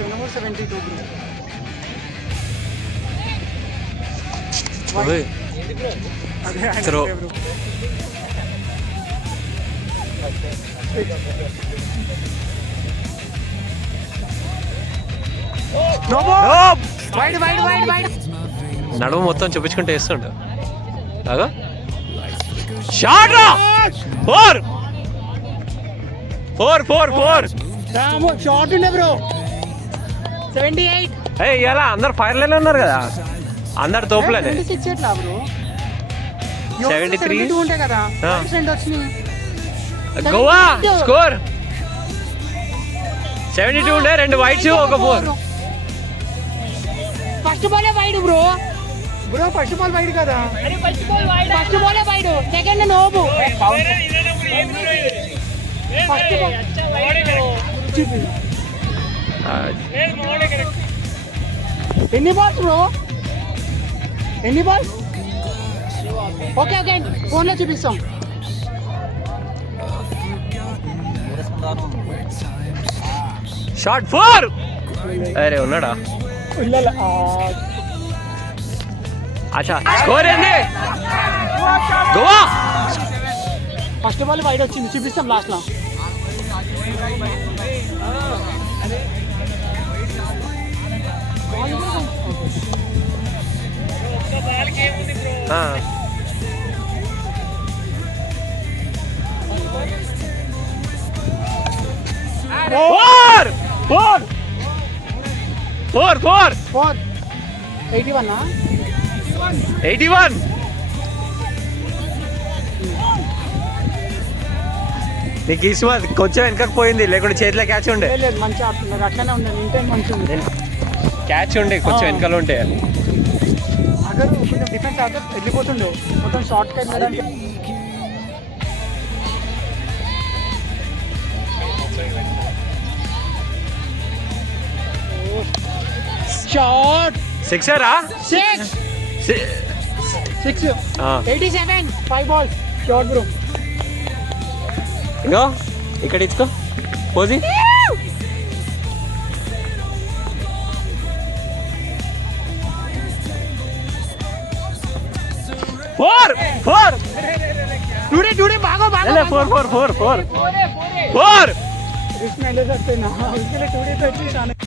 77 or 72 bro. Why? Throw. No ball. No. Wide. నడుము మొత్తం చూపించుకుంటే వేస్తుండ అగా షాట్ రా 4 Damn, shot ఉండే bro. 78. ఇలా అందరు ఫైర్ లైన్ ఉన్నారు కదా, అందరు తోపులనే. 26 ఎట్లా bro? 73 ఉంటే కదా 100% వచ్చినాయి. గోవా స్కోర్ 72 ఉండే, 2 వైట్స్ ఒక 4. ఫస్ట్ బాలే wide bro. First ball wide కదా. ఫస్ట్ బాలే వైడ్, సెకండ్ నోబు. ఫస్ట్ బాల్ ఎన్ని బాల్స్ బ్రో? ఎన్ని బాల్స్? ఓకే ఫోన్లో చూపిస్తాం. షాట్ 4. అరే ఉన్నాడా? అచ్చా స్కోర్ ఏంది? గోవా ఫస్ట్ బాల్ వైడ్ వచ్చింది, చూపిస్తాం లాస్ట్ లో. ఫోర్ 81. నీకు ఇస్మాత్ కొంచెం వెనకకు పోయింది, లేకుంటే చేతిలో క్యాచ్ ఉండే. లేదు మంచిగా ఆడుతున్నారు, అట్లనే ఉంది. ఇంటెన్ మంచిగా ఉంది. క్యాచ్ ఉండే కొంచెం వెనకాల ఉంటే. అగర్ కొంచెం డిఫెన్స్ ఆడితే వెళ్ళిపోతుండే, మొత్తం షార్ట్ కట్ చేయడానికి. షాట్ 6 రా 6 87 5 balls షాట్ బ్రో. ఇంకో ఇక్కడ ఇచ్చుకో పోజి. ఫోర్ टुडे भागो 4 इसमें ले सकते ना, उसके लिए टुडे तो अच्छी शान है.